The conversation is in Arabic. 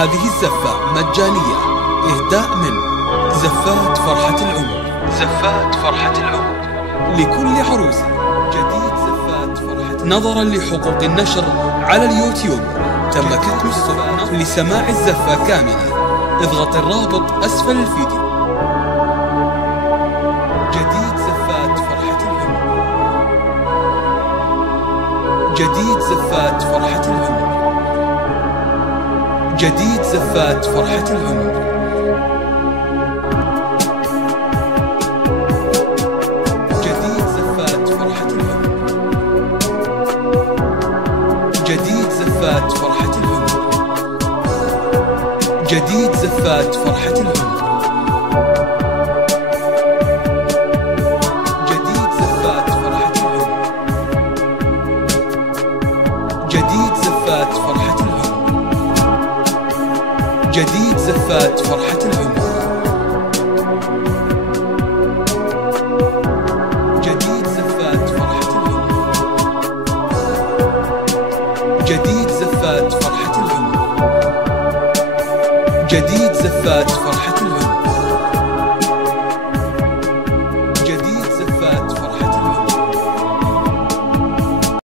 هذه الزفة مجانية إهداء من زفات فرحة العمر. زفات فرحة العمر لكل عروس جديد. زفات فرحة نظرا لحقوق النشر على اليوتيوب تم كتم الصوت. لسماع الزفة كاملة اضغط الرابط أسفل الفيديو. جديد زفات فرحة العمر. جديد زفات فرحة العمر. جديد زفات فرحة العمر. جديد زفات فرحة العمر. جديد زفات فرحة العمر. جديد زفات فرحة العمر. جديد زفات فرحة العمر. جديد زفات فرحة العمر. جديد زفات فرحة العمر. جديد زفات فرحة العمر. جديد زفات فرحة العمر. جديد زفات فرحة العمر.